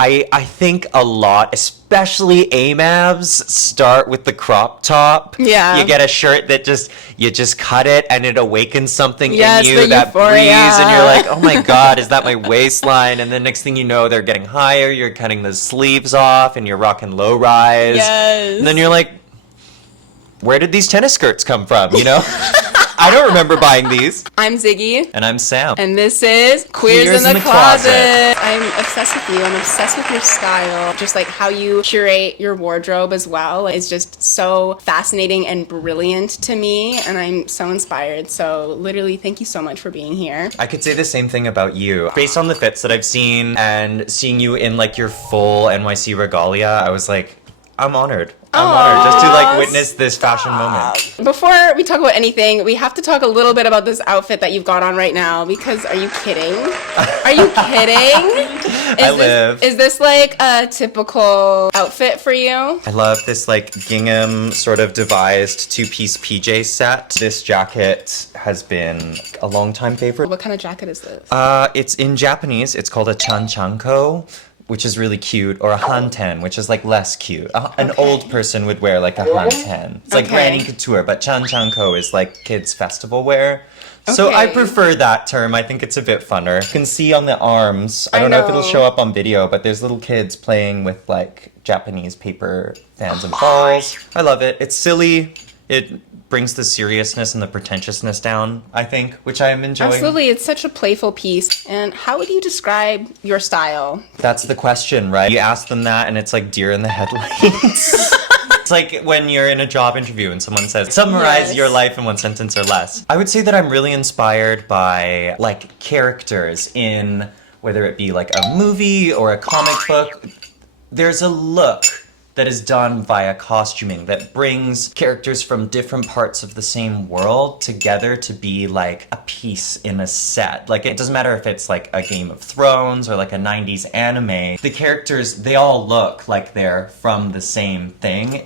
I think a lot, especially AMABs, start with the crop top. Yeah. You get a shirt that you just cut it and it awakens something Yes, in you, the that euphoria. breeze, and you're like, oh my God, is that my waistline? And then next thing you know, they're getting higher, you're cutting the sleeves off and you're rocking low rise. Yes. And then you're like, where did these tennis skirts come from, you know? I don't remember buying these. I'm Ziggie. And I'm Sam. And this is Queers in the Closet. I'm obsessed with you. I'm obsessed with your style. Just like how you curate your wardrobe as well is just so fascinating and brilliant to me. And I'm so inspired. So literally, thank you so much for being here. I could say the same thing about you. Based on the fits that I've seen and seeing you in like your full NYC regalia, I was like, I'm honored. I'm honored just to like witness this fashion moment. Before we talk about anything, we have to talk a little bit about this outfit that you've got on right now because are you kidding? Are you kidding? Is this like a typical outfit for you? I love this like gingham sort of devised two-piece PJ set. This jacket has been a long time favorite. What kind of jacket is this? It's in Japanese. It's called a chanchanko, which is really cute, or a hanten, which is like less cute. An old person would wear like a hanten. It's like granny couture, but chanchanko is like kids' festival wear. So I prefer that term. I think it's a bit funner. You can see on the arms, I don't know if it'll show up on video, but there's little kids playing with like Japanese paper fans and balls. I love it. It's silly. It brings the seriousness and the pretentiousness down, I think, which I am enjoying. Absolutely. It's such a playful piece. And how would you describe your style? That's the question, right? You ask them that and it's like deer in the headlights. It's like when you're in a job interview and someone says, summarize your life in one sentence or less. I would say that I'm really inspired by like characters in, whether it be like a movie or a comic book. There's a look that is done via costuming that brings characters from different parts of the same world together to be like a piece in a set. Like, it doesn't matter if it's like a Game of Thrones or like a 90s anime. The characters, they all look like they're from the same thing.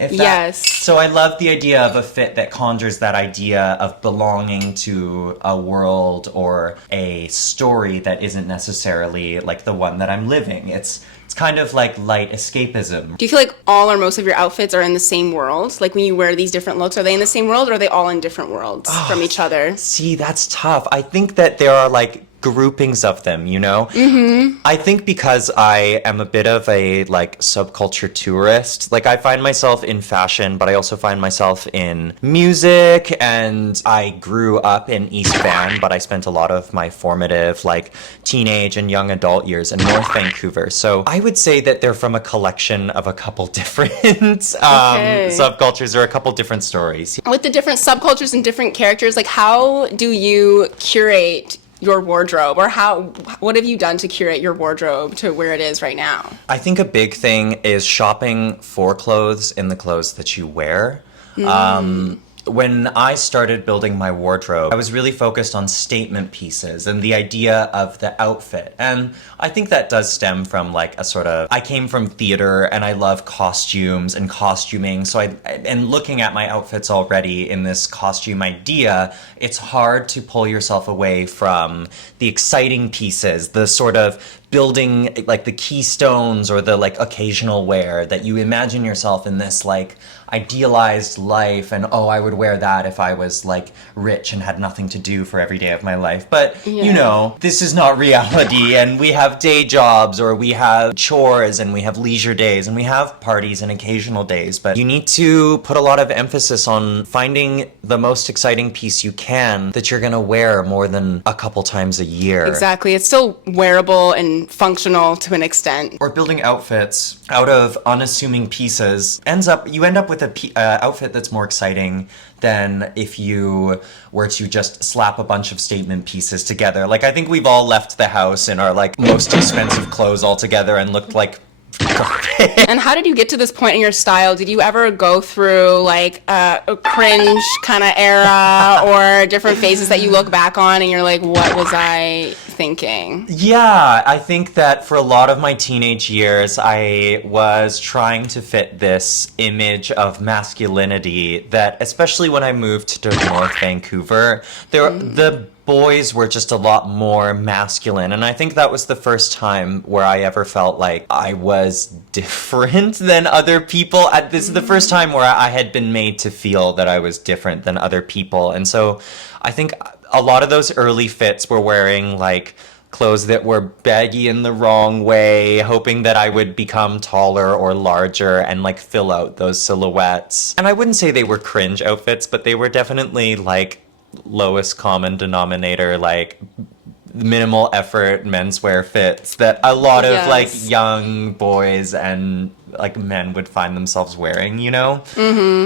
So I love the idea of a fit that conjures that idea of belonging to a world or a story that isn't necessarily like the one that I'm living. It's kind of like light escapism. Do you feel like all or most of your outfits are in the same world? Like when you wear these different looks, are they in the same world or are they all in different worlds from each other? See, that's tough. I think that there are like groupings of them, you know? Mm-hmm. I think because I am a bit of a like subculture tourist, like I find myself in fashion, but I also find myself in music, and I grew up in East Van, but I spent a lot of my formative like teenage and young adult years in North Vancouver. So I would say that they're from a collection of a couple different subcultures or a couple different stories. With the different subcultures and different characters, like how do you curate your wardrobe, or what have you done to curate your wardrobe to where it is right now? I think a big thing is shopping for clothes in the clothes that you wear. When I started building my wardrobe, I was really focused on statement pieces and the idea of the outfit. And I think that does stem from like a sort of, I came from theater and I love costumes and costuming. So and looking at my outfits already in this costume idea, it's hard to pull yourself away from the exciting pieces, the sort of building like the keystones or the like occasional wear that you imagine yourself in this like idealized life, and I would wear that if I was like rich and had nothing to do for every day of my life. But you know, this is not reality, and we have day jobs, or we have chores, and we have leisure days, and we have parties and occasional days. But you need to put a lot of emphasis on finding the most exciting piece you can that you're gonna wear more than a couple times a year. Exactly. It's still wearable and functional to an extent. Or building outfits out of unassuming pieces you end up with a outfit that's more exciting than if you were to just slap a bunch of statement pieces together. Like, I think we've all left the house in our like most expensive clothes all together and looked like And how did you get to this point in your style? Did you ever go through like a cringe kind of era or different phases that you look back on and you're like, what was I thinking? Yeah, I think that for a lot of my teenage years, I was trying to fit this image of masculinity that, especially when I moved to North Vancouver, the boys were just a lot more masculine. And I think that was the first time where I ever felt like I was different than other people. This is the first time where I had been made to feel that I was different than other people. And so I think a lot of those early fits were wearing like clothes that were baggy in the wrong way, hoping that I would become taller or larger and like fill out those silhouettes. And I wouldn't say they were cringe outfits, but they were definitely like lowest common denominator, like minimal effort menswear fits that a lot of like young boys and like men would find themselves wearing, you know?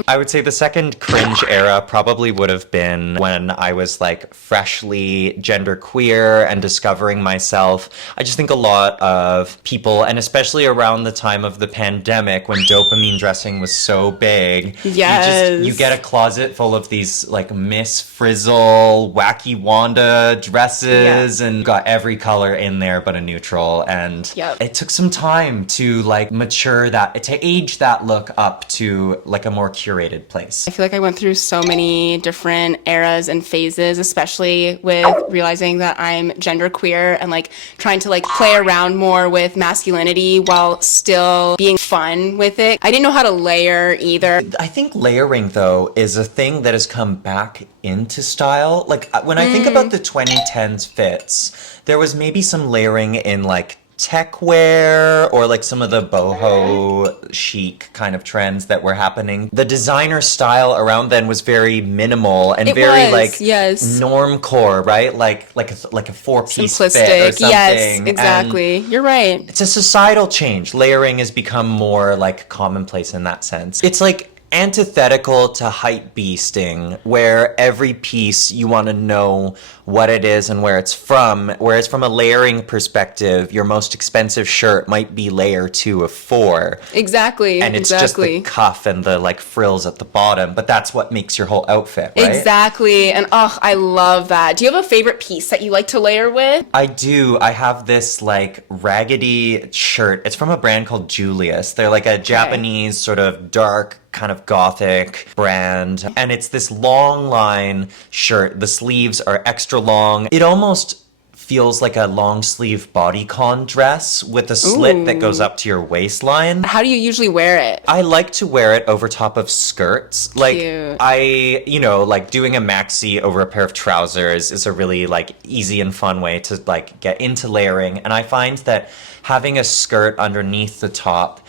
I would say the second cringe era probably would have been when I was like freshly genderqueer and discovering myself. I just think a lot of people, and especially around the time of the pandemic when dopamine dressing was so big, you get a closet full of these like Miss Frizzle, Wacky Wanda dresses and got every color in there but a neutral. And it took some time to like mature to age that look up to like a more curated place. I feel like I went through so many different eras and phases, especially with realizing that I'm genderqueer and like trying to like play around more with masculinity while still being fun with it. I didn't know how to layer either. I think layering though is a thing that has come back into style. Like when I think about the 2010s fits, there was maybe some layering in like tech wear or like some of the boho chic kind of trends that were happening. The designer style around then was very minimal and normcore, right? Like a four-piece fit or something. Yes, exactly. And you're right. It's a societal change. Layering has become more like commonplace in that sense. It's like antithetical to hype beasting, where every piece you want to know what it is and where it's from, whereas from a layering perspective, your most expensive shirt might be layer 2 of 4. Exactly. And it's just the cuff and the like frills at the bottom, but that's what makes your whole outfit, right? Exactly. And I love that. Do you have a favorite piece that you like to layer with? I do. I have this like raggedy shirt. It's from a brand called Julius. They're like a Japanese sort of dark kind of gothic brand, and it's this long line shirt. The sleeves are extra long. It almost feels like a long sleeve bodycon dress with a slit that goes up to your waistline. How do you usually wear it? I like to wear it over top of skirts. Like Cute. Like doing a maxi over a pair of trousers is a really like easy and fun way to like get into layering, and I find that having a skirt underneath the top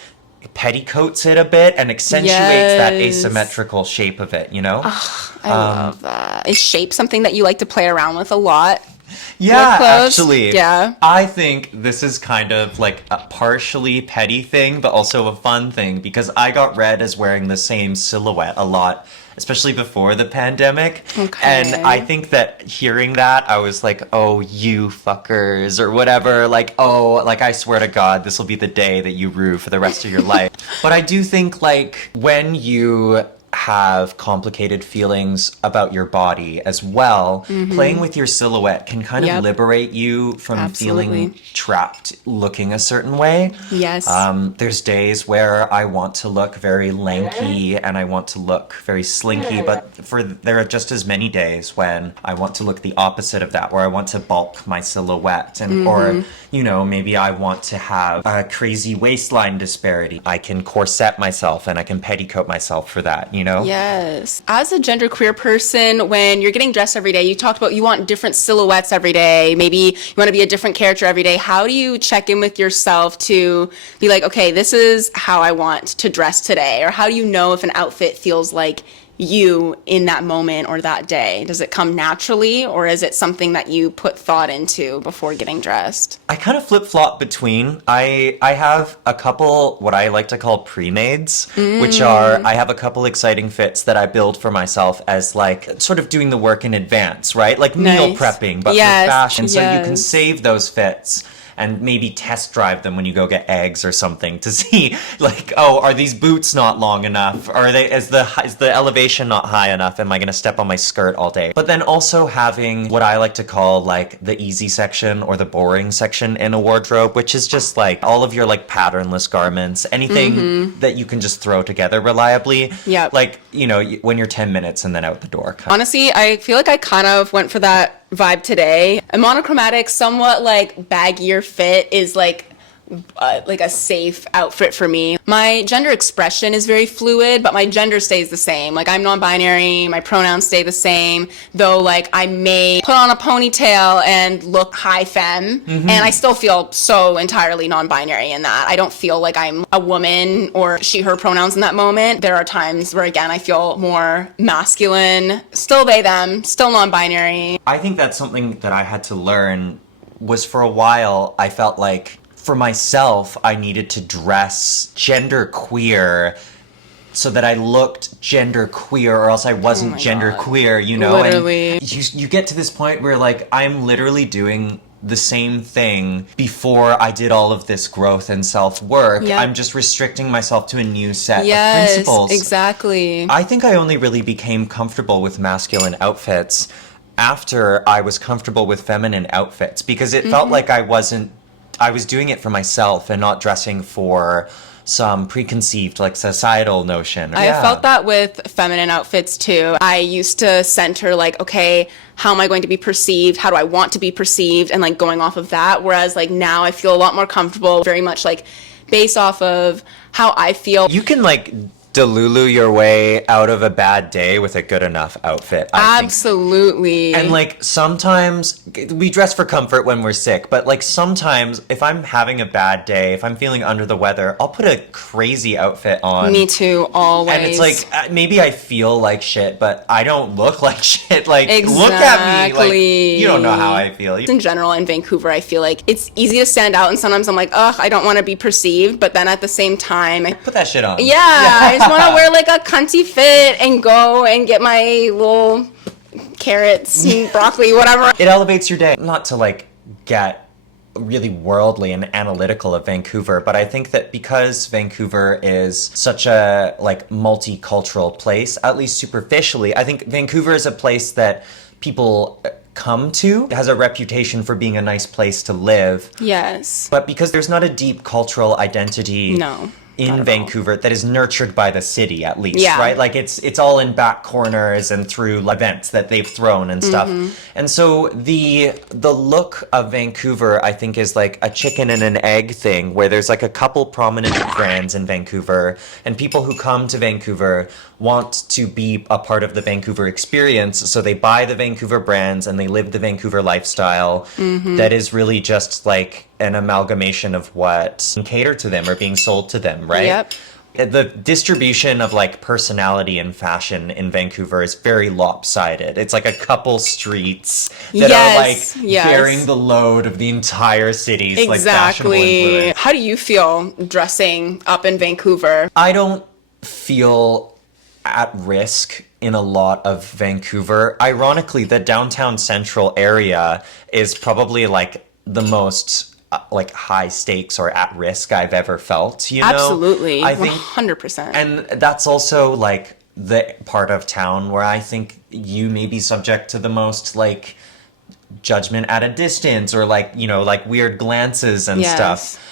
petticoats it a bit and accentuates that asymmetrical shape of it, you know? I love that. Is shape something that you like to play around with a lot? Yeah, actually. Yeah. I think this is kind of like a partially petty thing, but also a fun thing, because I got read as wearing the same silhouette a lot, especially before the pandemic. Okay. And I think that hearing that, I was like, oh, you fuckers, or whatever. Like, oh, like, I swear to God, this will be the day that you rue for the rest of your life. But I do think, like, when you have complicated feelings about your body as well, playing with your silhouette can kind of liberate you from feeling trapped looking a certain way. Yes. There's days where I want to look very lanky and I want to look very slinky, but there are just as many days when I want to look the opposite of that, where I want to bulk my silhouette and or maybe I want to have a crazy waistline disparity. I can corset myself and I can petticoat myself for that, you know? Yes. As a genderqueer person, when you're getting dressed every day, you talked about you want different silhouettes every day. Maybe you want to be a different character every day. How do you check in with yourself to be like, okay, this is how I want to dress today? Or how do you know if an outfit feels like you in that moment or that day? Does it come naturally, or is it something that you put thought into before getting dressed? I kind of flip-flop between. I have a couple what I like to call pre-mades, which are, I have a couple exciting fits that I build for myself as like sort of doing the work in advance, right? Like meal prepping, but for fashion. So you can save those fits and maybe test drive them when you go get eggs or something to see, like, oh, are these boots not long enough? Is the elevation not high enough? Am I gonna step on my skirt all day? But then also having what I like to call like the easy section or the boring section in a wardrobe, which is just like all of your like patternless garments, anything that you can just throw together reliably. Yeah. Like, when you're 10 minutes and then out the door. Honestly, I feel like I kind of went for that vibe today. A monochromatic, somewhat like baggier fit is like a safe outfit for me. My gender expression is very fluid, but my gender stays the same. Like, I'm non-binary, my pronouns stay the same, though like I may put on a ponytail and look high femme, and I still feel so entirely non-binary in that. I don't feel like I'm a woman or she, her pronouns in that moment. There are times where, again, I feel more masculine, still they, them, still non-binary. I think that's something that I had to learn. Was for a while, I felt like for myself, I needed to dress genderqueer so that I looked genderqueer, or else I wasn't genderqueer, you know? Literally. And you get to this point where, like, I'm literally doing the same thing before I did all of this growth and self-work. Yep. I'm just restricting myself to a new set of Yes, principles. exactly. I think I only really became comfortable with masculine outfits after I was comfortable with feminine outfits, because it felt like I was doing it for myself and not dressing for some preconceived, like, societal notion. I felt that with feminine outfits too. I used to center like, okay, how am I going to be perceived? How do I want to be perceived? And like going off of that. Whereas like now I feel a lot more comfortable, very much like based off of how I feel. You can like delulu your way out of a bad day with a good enough outfit, I think. Absolutely. And like sometimes we dress for comfort when we're sick, but like sometimes if I'm having a bad day, if I'm feeling under the weather, I'll put a crazy outfit on. Me too, always. And it's like, maybe I feel like shit, but I don't look like shit. Like, exactly. Look at me. Like, you don't know how I feel. In general, in Vancouver, I feel like it's easy to stand out, and sometimes I'm like, ugh, I don't want to be perceived, but then at the same time, Put that shit on. yeah. I just want to wear like a cunty fit and go and get my little carrots and broccoli, whatever. It elevates your day. Not to like get really worldly and analytical of Vancouver, but I think that because Vancouver is such a like multicultural place, at least superficially, I think Vancouver is a place that people come to. It has a reputation for being a nice place to live. Yes. But because there's not a deep cultural identity in Vancouver that is nurtured by the city, at least, right? Like it's all in back corners and through events that they've thrown and stuff. And so the look of Vancouver, I think, is like a chicken and an egg thing, where there's like a couple prominent brands in Vancouver, and people who come to Vancouver want to be a part of the Vancouver experience, so they buy the Vancouver brands and they live the Vancouver lifestyle that is really just like an amalgamation of what cater to them or being sold to them, right? Yep. The distribution of like personality and fashion in Vancouver is very lopsided. It's like a couple streets that are like bearing the load of the entire city's like fashionable influence. How do you feel dressing up in Vancouver? I don't feel at risk in a lot of Vancouver. Ironically, the downtown central area is probably like the most like high stakes or at risk I've ever felt, you know? Absolutely. I think 100%. And that's also like the part of town where I think you may be subject to the most like judgment at a distance, or like, you know, like weird glances and stuff.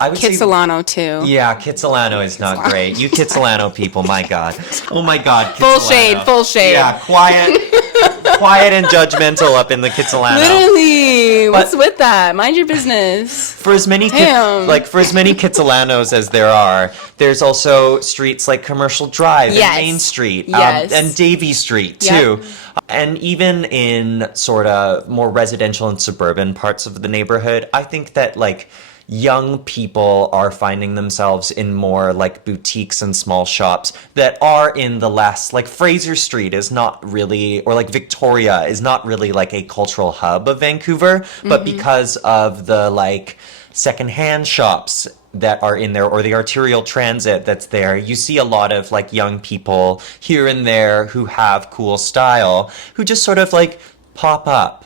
I would Kitsilano too. Yeah, Kitsilano is not great. You Kitsilano people, my God. Oh my God, Kitsilano. Full shade. Yeah, quiet and judgmental up in the Kitsilano. Literally. What's with that? Mind your business. For as many for as many Kitsilanos as there are, there's also streets like Commercial Drive and Main Street and Davie Street too. Yep. And even in sort of more residential and suburban parts of the neighborhood, I think that like young people are finding themselves in more like boutiques and small shops that are in the less like Fraser Street is not really, or like Victoria is not really like a cultural hub of Vancouver, but because of the like secondhand shops that are in there, or the arterial transit that's there, you see a lot of like young people here and there who have cool style, who just sort of like pop up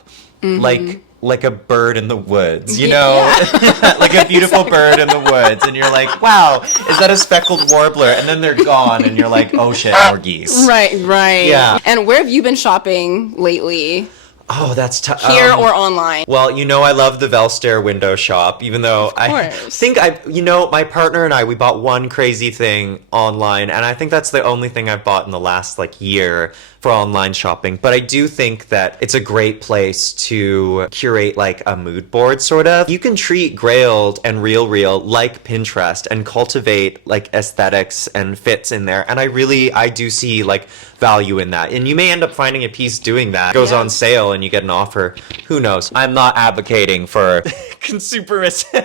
like a bird in the woods, you know? Like a beautiful bird in the woods, and you're like, wow, is that a speckled warbler? And then they're gone, and you're like, oh shit, more geese. Right. Yeah. And where have you been shopping lately? Oh, that's tough. Here or online? Well, you know I love the Velstair window shop, even though I think my partner and I, we bought one crazy thing online, and I think that's the only thing I've bought in the last, like, year for online shopping. But I do think that it's a great place to curate, like, a mood board, sort of. You can treat Grailed and RealReal like Pinterest and cultivate, like, aesthetics and fits in there. And I do see, like, value in that. And you may end up finding a piece doing that. It goes on sale and you get an offer. Who knows? I'm not advocating for consumerism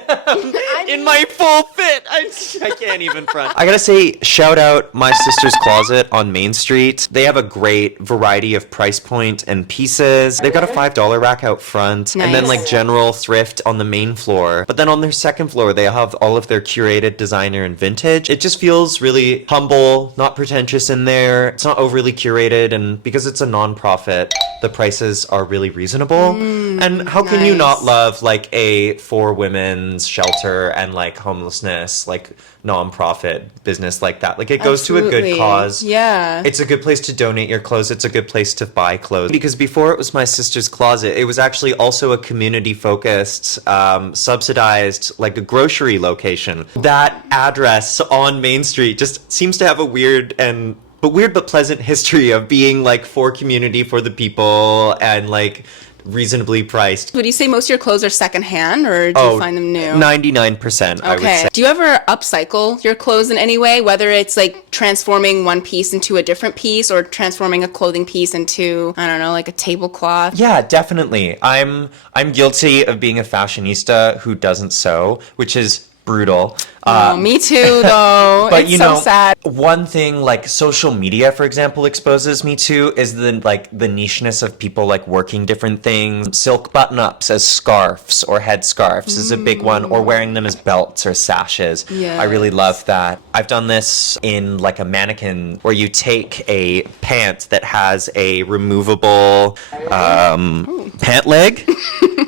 in my full fit. I can't even front. I gotta say, shout out My Sister's Closet on Main Street. They have a great variety of price point and pieces. They've got a $5 rack out front. Nice. And then like general thrift on the main floor. But then on their second floor, they have all of their curated designer and vintage. It just feels really humble, not pretentious in there. It's not overly curated, and because it's a non-profit, the prices are really reasonable. And how can you not love like a for women's shelter and like homelessness, like non-profit business like that? Like it goes to a good cause. Yeah. It's a good place to donate your clothes. It's a good place to buy clothes. Because before it was My Sister's Closet, it was actually also a community-focused, subsidized, like a grocery location. That address on Main Street just seems to have a weird but pleasant history of being like for community, for the people, and like reasonably priced. Would you say most of your clothes are secondhand, or do you find them new? 99%, I would say. Do you ever upcycle your clothes in any way, whether it's like transforming one piece into a different piece or transforming a clothing piece into, I don't know, like a tablecloth? Yeah, definitely. I'm guilty of being a fashionista who doesn't sew, which is brutal. Me too, though. But it's so sad. One thing like social media, for example, exposes me to is the nicheness of people like working different things. Silk button-ups as scarves or headscarves is a big one, or wearing them as belts or sashes. Yes. I really love that. I've done this in like a mannequin where you take a pant that has a removable pant leg.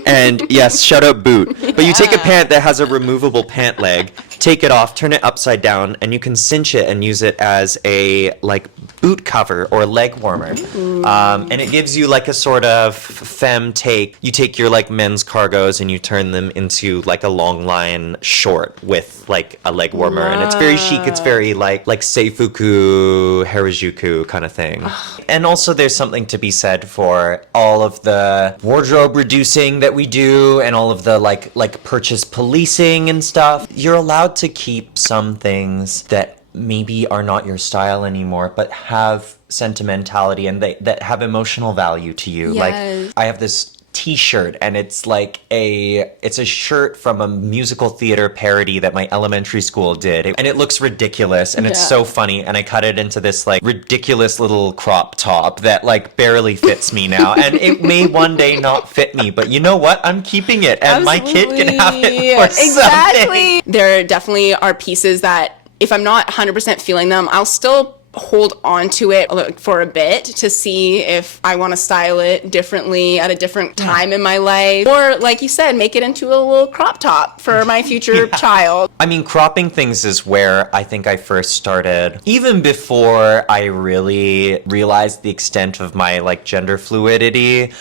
And yes, shout out boot. But you take a pant that has a removable pant leg, take it off, turn it upside down, and you can cinch it and use it as a like boot cover or leg warmer. And it gives you like a sort of femme take. You take your like men's cargos and you turn them into like a long line short with like a leg warmer. And it's very chic. It's very like Seifuku, Harajuku kind of thing. And also there's something to be said for all of the wardrobe reducing that we do and all of the like purchase policing and stuff. You're allowed to keep some things that maybe are not your style anymore, but have sentimentality and that have emotional value to you. Yes. Like I have this t-shirt and it's a shirt from a musical theater parody that my elementary school did, and it looks ridiculous and it's so funny, and I cut it into this like ridiculous little crop top that like barely fits me now, and it may one day not fit me, but you know what, I'm keeping it, and my kid can have it for something. There definitely are pieces that if I'm not 100% feeling them, I'll still hold on to it for a bit to see if I want to style it differently at a different time in my life. Or, like you said, make it into a little crop top for my future child. I mean, cropping things is where I think I first started. Even before I really realized the extent of my, like, gender fluidity,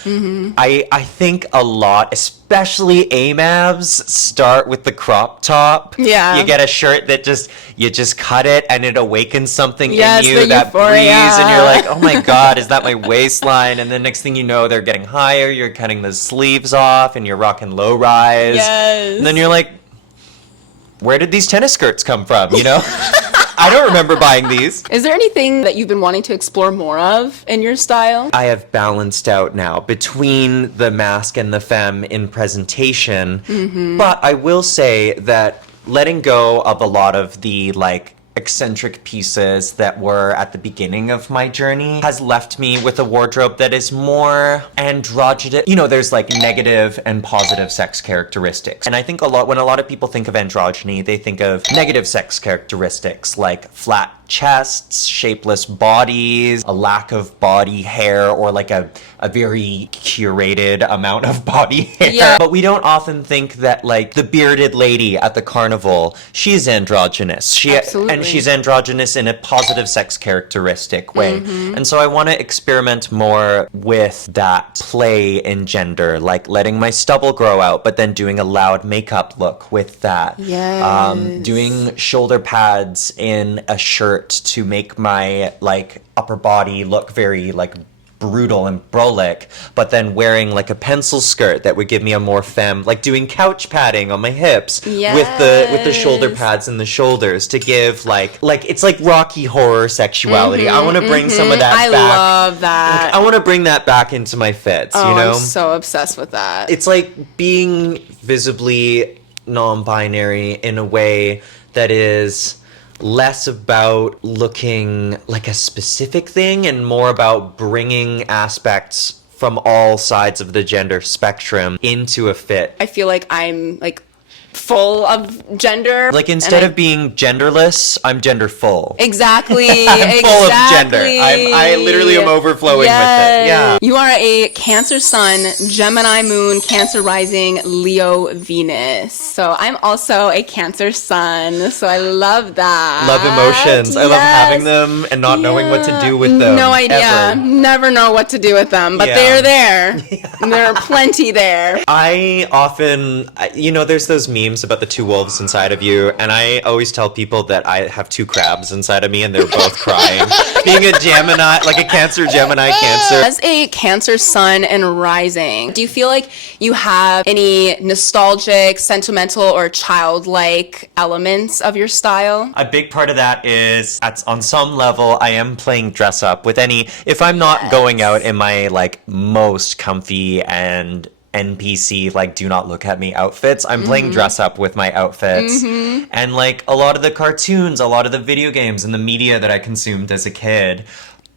I think a lot, especially AMABs, start with the crop top. Yeah. You get a shirt that you just cut it and it awakens something in you, the that euphoria. breeze, and you're like, oh my god, is that my waistline? And then next thing you know, they're getting higher, you're cutting the sleeves off and you're rocking low rise. Yes. And then you're like, where did these tennis skirts come from, you know? I don't remember buying these. Is there anything that you've been wanting to explore more of in your style? I have balanced out now between the mask and the femme in presentation, but I will say that letting go of a lot of the like eccentric pieces that were at the beginning of my journey has left me with a wardrobe that is more androgynous. You know, there's like negative and positive sex characteristics. And I think when a lot of people think of androgyny, they think of negative sex characteristics like flat chests, shapeless bodies, a lack of body hair, or like a very curated amount of body hair. Yeah. But we don't often think that like the bearded lady at the carnival, she's androgynous. Absolutely. And she's androgynous in a positive sex characteristic way. And so I want to experiment more with that play in gender, like letting my stubble grow out, but then doing a loud makeup look with that. Yes. Doing shoulder pads in a shirt to make my like upper body look very like brutal and brolic, but then wearing like a pencil skirt that would give me a more femme, like doing couch padding on my hips with the shoulder pads and the shoulders to give like it's like Rocky Horror sexuality. I want to bring some of that back. I love that. Like, I want to bring that back into my fits, you know? I'm so obsessed with that. It's like being visibly non-binary in a way that is less about looking like a specific thing and more about bringing aspects from all sides of the gender spectrum into a fit. I feel like I'm like full of gender. Like instead of being genderless, I'm gender full. Exactly. I'm full of gender. I literally am overflowing with it. Yeah. You are a Cancer Sun, Gemini Moon, Cancer Rising, Leo Venus. So I'm also a Cancer Sun. So I love that. Love emotions. I love having them and not knowing what to do with them. No idea. Ever. Never know what to do with them, but they're there. There are plenty there. I often, there's those memes about the two wolves inside of you, and I always tell people that I have two crabs inside of me and they're both crying. Being a Gemini, like a Cancer, Gemini, Cancer. As a Cancer Sun and Rising, do you feel like you have any nostalgic, sentimental, or childlike elements of your style? A big part of that is, on some level, I am playing dress up with if I'm not going out in my like most comfy and NPC, like, do not look at me outfits, I'm playing dress up with my outfits. And like a lot of the cartoons, a lot of the video games and the media that I consumed as a kid,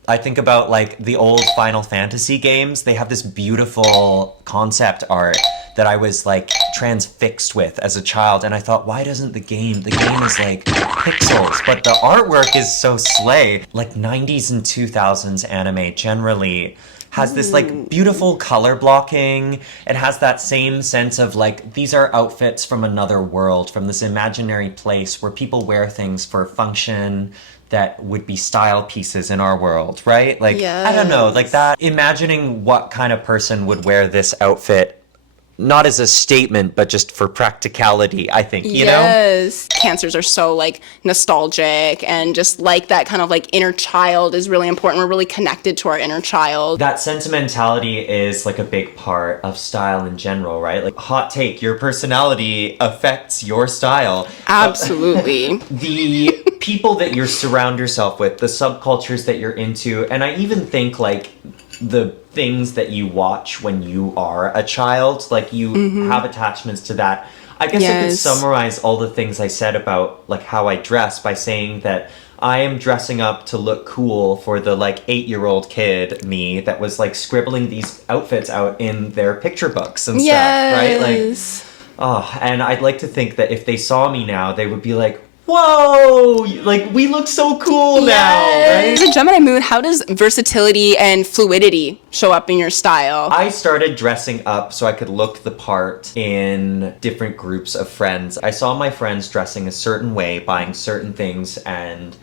I think about like the old Final Fantasy games. They have this beautiful concept art that I was like transfixed with as a child, and I thought, why doesn't the game is like pixels, but the artwork is so slay. Like 90s and 2000s anime generally has this like beautiful color blocking. It has that same sense of like, these are outfits from another world, from this imaginary place where people wear things for function that would be style pieces in our world, right? Like, I don't know, like that, imagining what kind of person would wear this outfit, not as a statement, but just for practicality, I think, you know? Yes. Cancers are so like nostalgic, and just like that kind of like inner child is really important. We're really connected to our inner child. That sentimentality is like a big part of style in general, right? Like, hot take, your personality affects your style. Absolutely. The people that you surround yourself with, the subcultures that you're into, and I even think like the things that you watch when you are a child, like you have attachments to that. I guess I could summarize all the things I said about like how I dress by saying that I am dressing up to look cool for the like 8-year-old kid me that was like scribbling these outfits out in their picture books and stuff, right? Like, and I'd like to think that if they saw me now, they would be like, whoa, like we look so cool now, right? As a Gemini Moon, how does versatility and fluidity show up in your style? I started dressing up so I could look the part in different groups of friends. I saw my friends dressing a certain way, buying certain things, and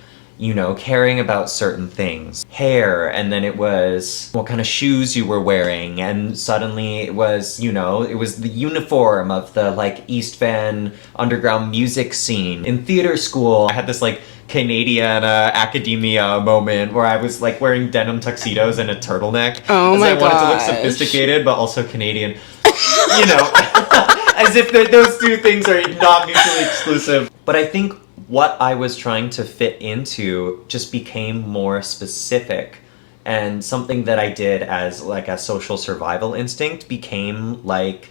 caring about certain things. Hair, and then it was what kind of shoes you were wearing, and suddenly it was, it was the uniform of the, like, East Van underground music scene. In theater school, I had this, like, Canadian academia moment where I was, like, wearing denim tuxedos and a turtleneck. Oh my gosh. I wanted to look sophisticated, but also Canadian. As if those two things are not mutually exclusive. But I think what I was trying to fit into just became more specific, and something that I did as like a social survival instinct became like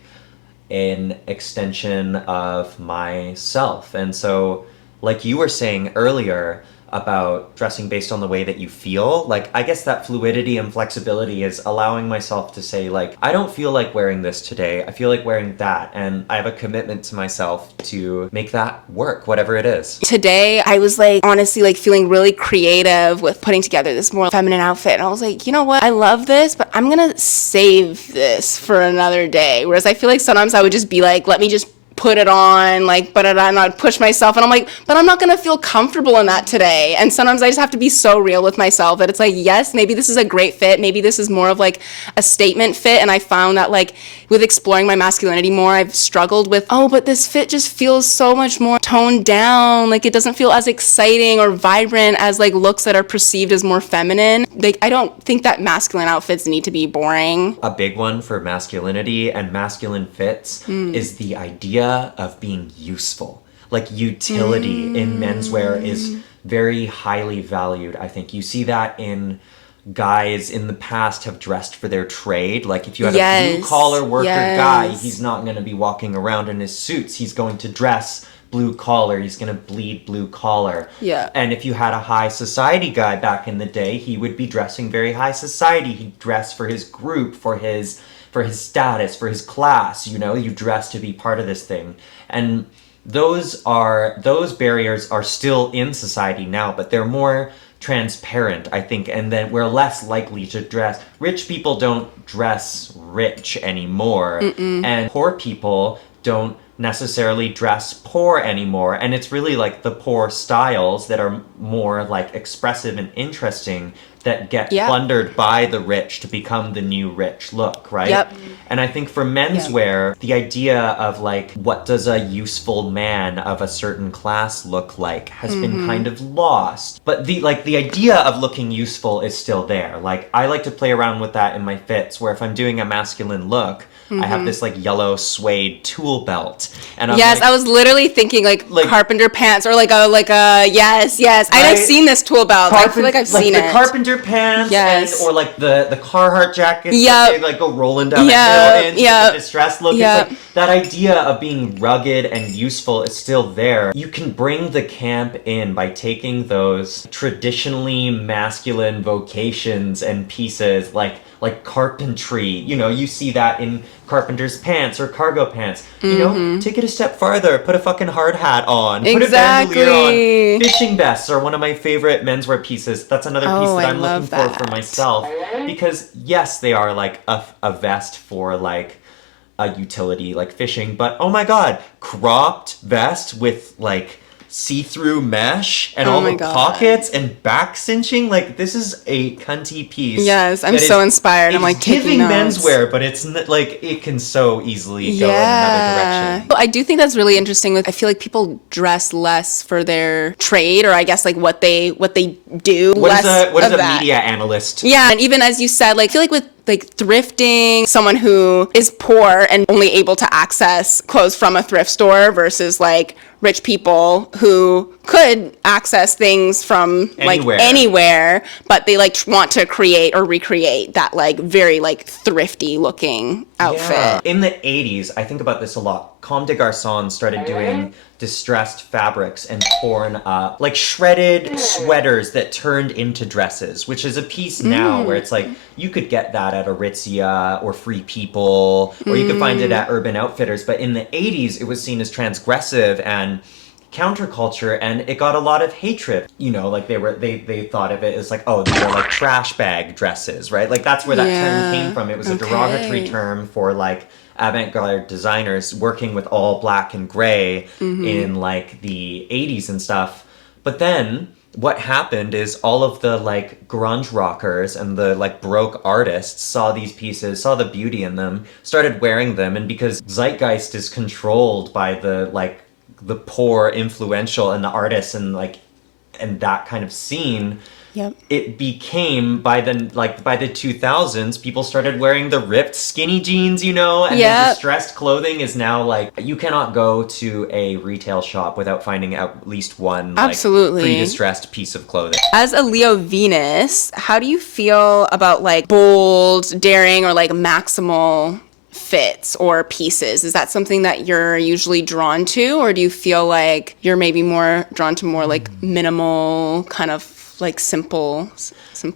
an extension of myself. And so, like you were saying earlier, about dressing based on the way that you feel. Like, I guess that fluidity and flexibility is allowing myself to say, like, I don't feel like wearing this today. I feel like wearing that. And I have a commitment to myself to make that work, whatever it is. Today, I was like, honestly, like feeling really creative with putting together this more feminine outfit. And I was like, you know what? I love this, but I'm gonna save this for another day. Whereas I feel like sometimes I would just be like, let me just put it on, like, but and I'd push myself, and I'm like, but I'm not gonna feel comfortable in that today. And sometimes I just have to be so real with myself that it's like, yes, maybe this is a great fit, maybe this is more of like a statement fit. And I found that like with exploring my masculinity more, I've struggled with, oh, but this fit just feels so much more toned down, like it doesn't feel as exciting or vibrant as like looks that are perceived as more feminine. Like, I don't think that masculine outfits need to be boring. A big one for masculinity and masculine fits is the idea of being useful. Like, utility in menswear is very highly valued, I think. You see that in guys in the past have dressed for their trade. Like, if you had a blue-collar worker guy, he's not going to be walking around in his suits. He's going to dress blue collar. He's going to bleed blue collar. Yeah. And if you had a high society guy back in the day, he would be dressing very high society. He'd dress for his group, for his status, for his class. You know, you dress to be part of this thing. And those barriers are still in society now, but they're more transparent, I think, and then we're less likely to dress. Rich people don't dress rich anymore, and poor people don't necessarily dress poor anymore. And it's really like the poor styles that are more like expressive and interesting that get plundered by the rich to become the new rich look, right? Yep. And I think for menswear, the idea of like, what does a useful man of a certain class look like has been kind of lost. But the idea of looking useful is still there. Like, I like to play around with that in my fits, where if I'm doing a masculine look, I have this like yellow suede tool belt, and I'm yes, like, I was literally thinking like carpenter pants, or like a yes. I've seen this tool belt. I feel like I've seen the it. Carpenter pants, Yes. or like the Carhartt jackets Yep. that they like go rolling down the hill in, the distressed look. Yep. It's like that idea of being rugged and useful is still there. You can bring the camp in by taking those traditionally masculine vocations and pieces like carpentry. You know, you see that in carpenter's pants or cargo pants. You know, take it a step farther. Put a fucking hard hat on. Put a bandolier on. Fishing vests are one of my favorite menswear pieces. That's another piece that I'm looking for myself. Because yes, they are like a vest for like a utility like fishing, but oh my god, cropped vest with like see-through mesh and all the pockets and back cinching. Like, this is a cunty piece. Yes, I'm so inspired. I'm like taking notes. Menswear, but it's like it can so easily go in another direction. Well, I do think that's really interesting. I feel like people dress less for their trade, or I guess like what they do. What is a media analyst? Yeah, and even as you said, like I feel like with like thrifting, someone who is poor and only able to access clothes from a thrift store versus like rich people who could access things from anywhere. like anywhere, but they like want to create or recreate that like very like thrifty looking outfit. Yeah. In the 80s, I think about this a lot. Comme des Garçons started doing distressed fabrics and torn up, like shredded sweaters that turned into dresses, which is a piece now where it's like, you could get that at Aritzia or Free People, or you could find it at Urban Outfitters. But in the 80s, it was seen as transgressive and counterculture, and it got a lot of hatred. You know, like they thought of it as like, oh, these are like trash bag dresses, right? Like, that's where that term came from. It was a derogatory term for like avant-garde designers working with all black and gray in like the 80s and stuff. But then what happened is all of the like grunge rockers and the like broke artists saw these pieces, saw the beauty in them, started wearing them, and because zeitgeist is controlled by the poor influential and the artists and that kind of scene, it became by the 2000s, people started wearing the ripped skinny jeans, you know, and the distressed clothing is now like, you cannot go to a retail shop without finding at least one pre-distressed piece of clothing. As a Leo Venus, how do you feel about like bold, daring, or like maximal fits or pieces? Is that something that you're usually drawn to, or do you feel like you're maybe more drawn to more like minimal, kind of like simple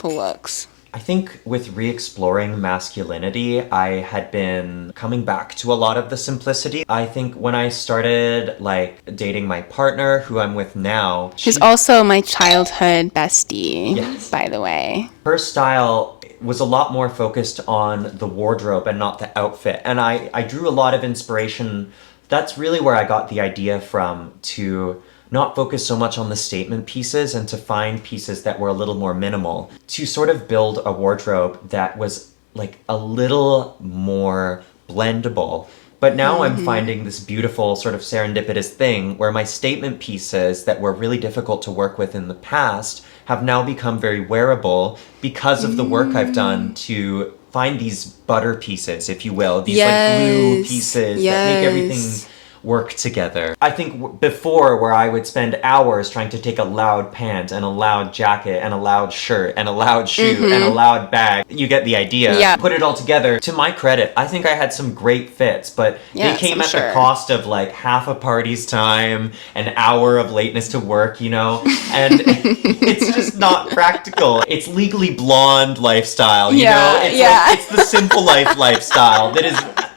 looks? I think with re-exploring masculinity, I had been coming back to a lot of the simplicity. I think when I started like dating my partner, who I'm with now, She's also my childhood bestie, Yes. by the way. her style was a lot more focused on the wardrobe and not the outfit. And I drew a lot of inspiration. That's really where I got the idea from, to not focus so much on the statement pieces and to find pieces that were a little more minimal, to sort of build a wardrobe that was like a little more blendable. But now I'm finding this beautiful sort of serendipitous thing where my statement pieces that were really difficult to work with in the past have now become very wearable because of the work I've done to find these butter pieces, if you will, these like glue pieces that make everything work together. I think before, where I would spend hours trying to take a loud pant and a loud jacket and a loud shirt and a loud shoe and a loud bag, you get the idea. Yeah. Put it all together. To my credit, I think I had some great fits, but they came at the cost of like half a party's time, an hour of lateness to work, you know? And it's just not practical. It's Legally Blonde lifestyle, you know? It's like, it's the simple life lifestyle that is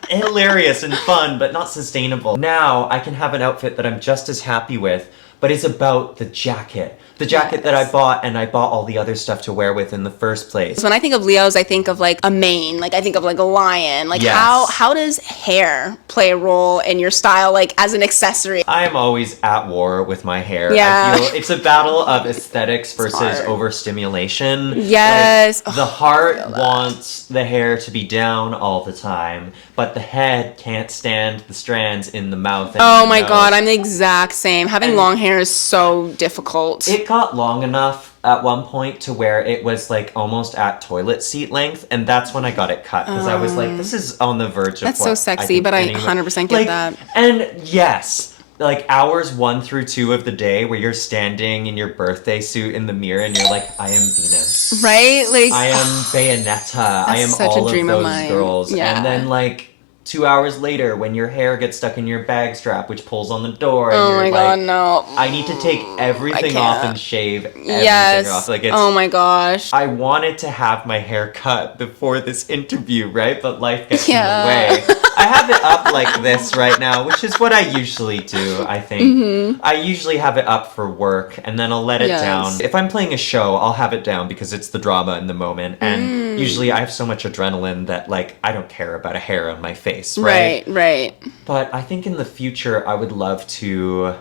hilarious and fun, but not sustainable. Now I can have an outfit that I'm just as happy with, but it's about the jacket. The jacket that I bought, and I bought all the other stuff to wear with in the first place. When I think of Leos, I think of like a mane, like I think of like a lion. Like how does hair play a role in your style, like as an accessory? I am always at war with my hair. Yeah. I feel it's a battle of aesthetics versus overstimulation. Yes. Like, the heart wants the hair to be down all the time, but the head can't stand the strands in the mouth. And oh my god, I'm the exact same. Having long hair is so difficult. It got long enough at one point to where it was like almost at toilet seat length, and that's when I got it cut, because I was like, this is on the verge of That's so sexy, but I 100% get that. And yes, like hours 1 through 2 of the day where you're standing in your birthday suit in the mirror and you're like, I am Venus. Right? Like I am Bayonetta. I am such a all of dream of those mine. girls. Yeah. And then like 2 hours later, when your hair gets stuck in your bag strap, which pulls on the door, and oh you're my like, god, no. I need to take everything off and shave everything off. Like, it's, oh my gosh. I wanted to have my hair cut before this interview, right? But life gets in the way. I have it up like this right now, which is what I usually do, I think. I usually have it up for work, and then I'll let it down. If I'm playing a show, I'll have it down because it's the drama in the moment. And usually I have so much adrenaline that, like, I don't care about a hair on my face, right? Right. But I think in the future, I would love to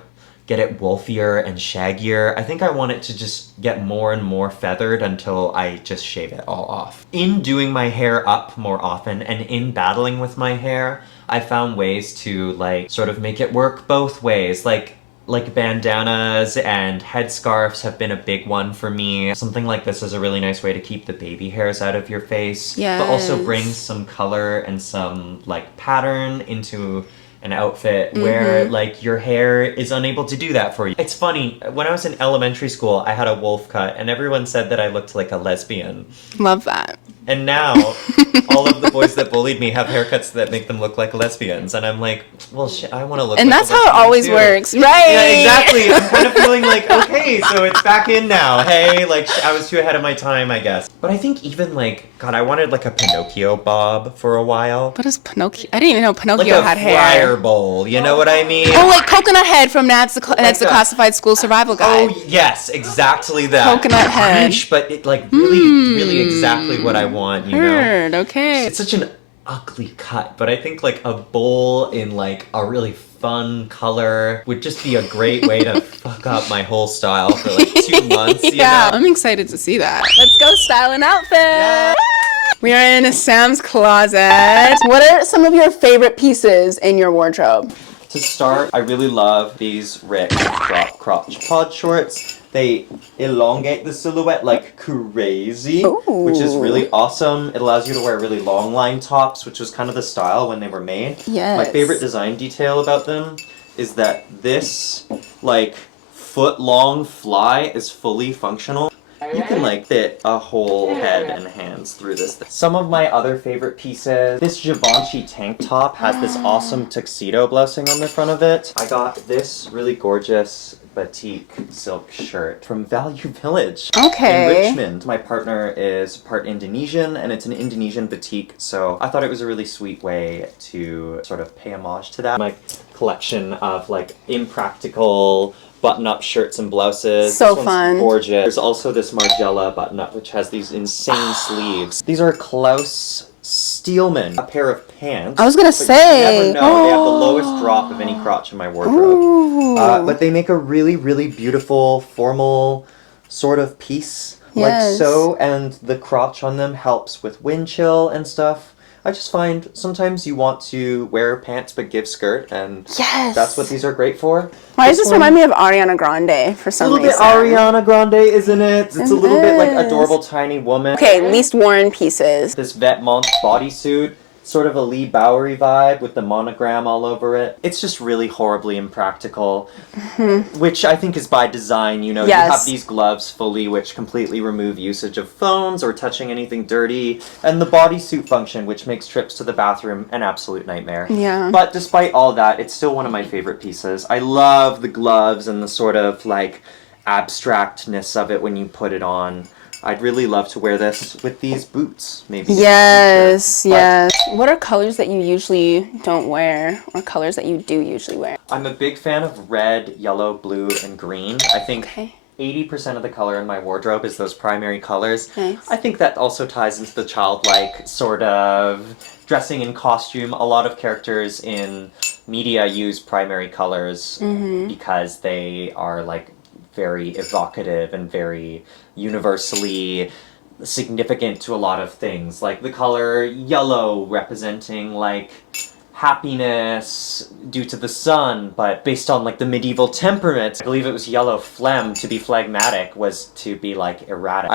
get it wolfier and shaggier. I think I want it to just get more and more feathered until I just shave it all off. In doing my hair up more often and in battling with my hair, I found ways to like sort of make it work both ways. Like bandanas and headscarves have been a big one for me. Something like this is a really nice way to keep the baby hairs out of your face, but also bring some color and some like pattern into an outfit where like your hair is unable to do that for you. It's funny, when I was in elementary school, I had a wolf cut and everyone said that I looked like a lesbian. Love that. And now, all of the boys that bullied me have haircuts that make them look like lesbians. And I'm like, well, I want to look and like that's a how it always too. works, right? Yeah, exactly. I'm kind of feeling like, okay, so it's back in now. Hey, like, I was too ahead of my time, I guess. But I think even, like, God, I wanted, like, a Pinocchio bob for a while. What is Pinocchio? I didn't even know Pinocchio like had a hair. Friar Bowl, you know what I mean? Oh, like Coconut Head from That's the Classified School Survival Guide. Oh, yes, exactly that. Coconut head. But it, like, really exactly what I want, you know? Okay. It's such an ugly cut, but I think like a bowl in like a really fun color would just be a great way to fuck up my whole style for like 2 months, you know? I'm excited to see that. Let's go style an outfit. Yeah. We are in Sam's closet. What are some of your favorite pieces in your wardrobe? To start, I really love these ripped crotch pod shorts. They elongate the silhouette like crazy, which is really awesome. It allows you to wear really long line tops, which was kind of the style when they were made. Yes. My favorite design detail about them is that this like foot long fly is fully functional. You can like fit a whole head and hands through this thing. Some of my other favorite pieces, this Givenchy tank top has this awesome tuxedo blousing on the front of it. I got this really gorgeous batik silk shirt from Value Village in Richmond. My partner is part Indonesian and it's an Indonesian batik, so I thought it was a really sweet way to sort of pay homage to that. My collection of like impractical button-up shirts and blouses. So this fun. One's gorgeous. There's also this Margiela button-up which has these insane sleeves. These are Klaus Steelman, a pair of pants. I was gonna say. You never know. They have the lowest drop of any crotch in my wardrobe. But they make a really, really beautiful, formal sort of piece. Like so, and the crotch on them helps with wind chill and stuff. I just find sometimes you want to wear pants but give skirt, and that's what these are great for. Why does this remind me of Ariana Grande for some reason? A little bit Ariana Grande, isn't it? It's a little bit like adorable tiny woman. Okay, least worn pieces. This Vetements bodysuit, sort of a Lee Bowery vibe with the monogram all over it. It's just really horribly impractical, which I think is by design. You know, you have these gloves fully which completely remove usage of phones or touching anything dirty, and the bodysuit function which makes trips to the bathroom an absolute nightmare. Yeah. But despite all that, it's still one of my favorite pieces. I love the gloves and the sort of like abstractness of it when you put it on. I'd really love to wear this with these boots, maybe. Yes. What are colors that you usually don't wear, or colors that you do usually wear? I'm a big fan of red, yellow, blue, and green. I think 80% of the color in my wardrobe is those primary colors. Nice. I think that also ties into the childlike sort of dressing in costume. A lot of characters in media use primary colors because they are like very evocative and very universally significant to a lot of things, like the color yellow representing like happiness due to the sun, but based on like the medieval temperament. I believe it was yellow phlegm. To be phlegmatic was to be like erratic.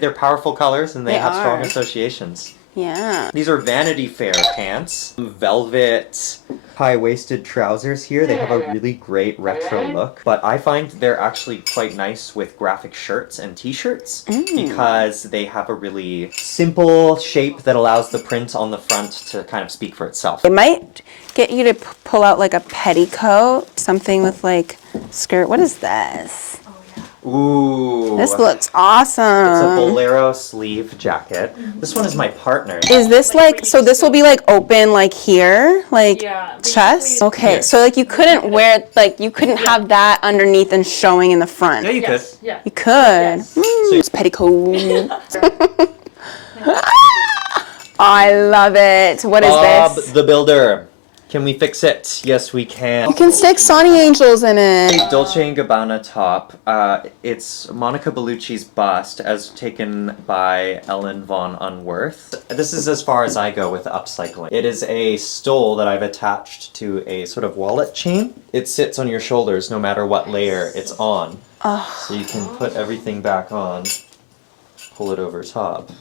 They're powerful colors and they have strong associations. Yeah. These are Vanity Fair pants. Velvet high-waisted trousers here. They have a really great retro look, but I find they're actually quite nice with graphic shirts and t-shirts because they have a really simple shape that allows the print on the front to kind of speak for itself. It might get you to pull out like a petticoat, something with like skirt. What is this? Ooh. This looks awesome. It's a bolero sleeve jacket. This one is my partner. Is this like, so this will be like open like here, like chest? Okay, so like you couldn't wear, like you couldn't have that underneath and showing in the front. Yeah, you could. Yeah. You could. So It's petticoat. I love it. What is Bob this? the Builder. Can we fix it? Yes, we can. You can stick Sonny Angels in it. Dolce & Gabbana top. It's Monica Bellucci's bust as taken by Ellen von Unworth. This is as far as I go with upcycling. It is a stole that I've attached to a sort of wallet chain. It sits on your shoulders no matter what layer it's on. So you can put everything back on, pull it over top.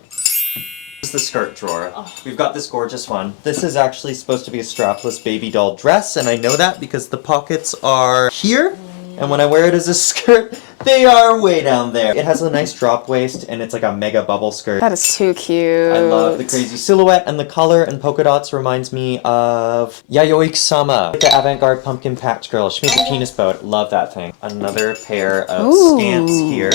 This is the skirt drawer. We've got this gorgeous one. This is actually supposed to be a strapless baby doll dress, and I know that because the pockets are here, and when I wear it as a skirt, they are way down there. It has a nice drop waist, and it's like a mega bubble skirt. That is too cute. I love the crazy silhouette, and the color and polka dots reminds me of Yayoi Kusama, the avant-garde pumpkin patch girl. She made the penis boat. Love that thing. Another pair of scants here.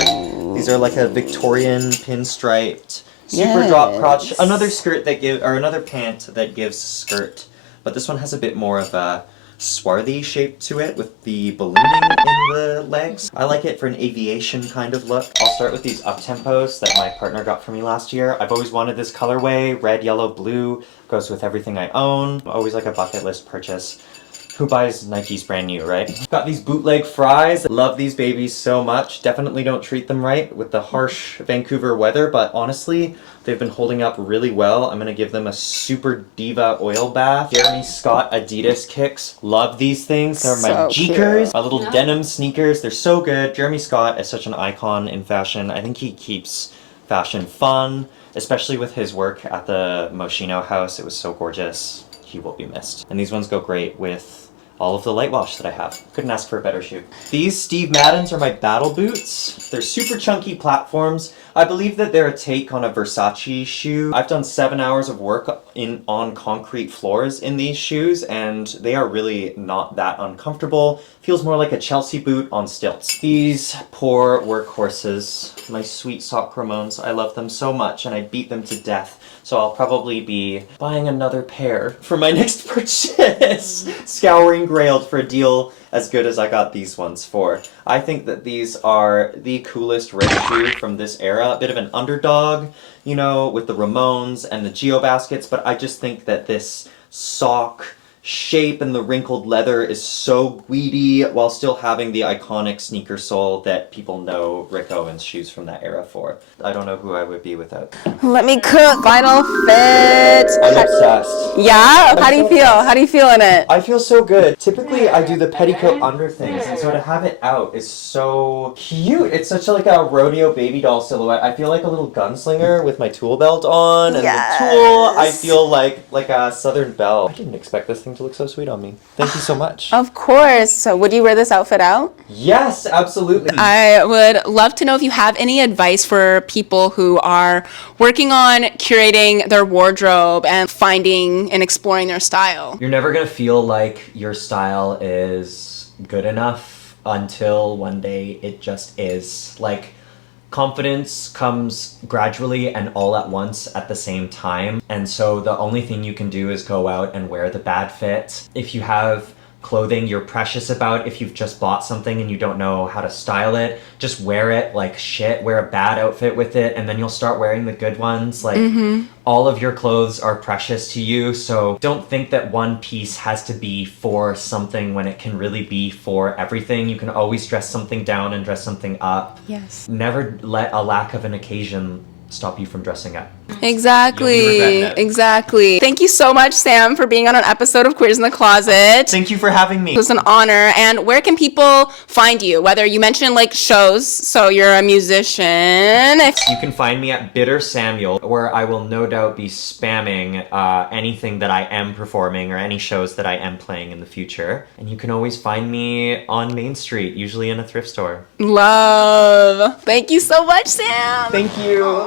These are like a Victorian pinstriped super drop crotch. Another skirt that another pant that gives skirt, but this one has a bit more of a swarthy shape to it with the ballooning in the legs. I like it for an aviation kind of look. I'll start with these up-tempos that my partner got for me last year. I've always wanted this colorway. Red, yellow, blue. Goes with everything I own. Always like a bucket list purchase. Who buys Nikes brand new, right? Got these bootleg fries. Love these babies so much. Definitely don't treat them right with the harsh Vancouver weather, but honestly, they've been holding up really well. I'm gonna give them a super diva oil bath. Jeremy Scott Adidas kicks. Love these things. They're my Jeekers. My little denim sneakers. They're so good. Jeremy Scott is such an icon in fashion. I think he keeps fashion fun, especially with his work at the Moschino house. It was so gorgeous. He will be missed. And these ones go great with all of the light wash that I have. Couldn't ask for a better shoe. These Steve Maddens are my battle boots. They're super chunky platforms. I believe that they're a take on a Versace shoe. I've done 7 hours of work on concrete floors in these shoes, and they are really not that uncomfortable. Feels more like a Chelsea boot on stilts. These poor workhorses, my sweet sock Ramones, I love them so much and I beat them to death. So I'll probably be buying another pair for my next purchase. Scouring Grailed for a deal as good as I got these ones for. I think that these are the coolest red shoe from this era. A bit of an underdog, you know, with the Ramones and the Geo baskets, but I just think that this sock shape and the wrinkled leather is so weedy while still having the iconic sneaker sole that people know Rick Owens shoes from that era for. I don't know who I would be without. Let me cook. Final fit. I'm obsessed. Yeah? How do you feel? How do you feel in it? I feel so good. Typically I do the petticoat under things, and so to have it out is so cute. It's such like a rodeo baby doll silhouette. I feel like a little gunslinger with my tool belt on, and Yes. the tool, I feel like a Southern belle. I didn't expect this thing to look so sweet on me. Thank you so much. Of course. So would you wear this outfit out? Yes, absolutely. I would love to know if you have any advice for people who are working on curating their wardrobe and finding and exploring their style. You're never gonna feel like your style is good enough until one day it just is. Like, confidence comes gradually and all at once at the same time. And so the only thing you can do is go out and wear the bad fit. If you have clothing you're precious about, if you've just bought something and you don't know how to style it, just wear it like shit. Wear a bad outfit with it, and then you'll start wearing the good ones. Like, all of your clothes are precious to you, so don't think that one piece has to be for something when it can really be for everything. You can always dress something down and dress something up. Yes. Never let a lack of an occasion stop you from dressing up. Exactly. You'll be regretting it. Exactly. Thank you so much, Sam, for being on an episode of Queers in the Closet. Thank you for having me. It was an honor. And where can people find you? Whether you mentioned like shows, so you're a musician. You can find me at Bitter Samuel, where I will no doubt be spamming anything that I am performing or any shows that I am playing in the future. And you can always find me on Main Street, usually in a thrift store. Love. Thank you so much, Sam. Thank you.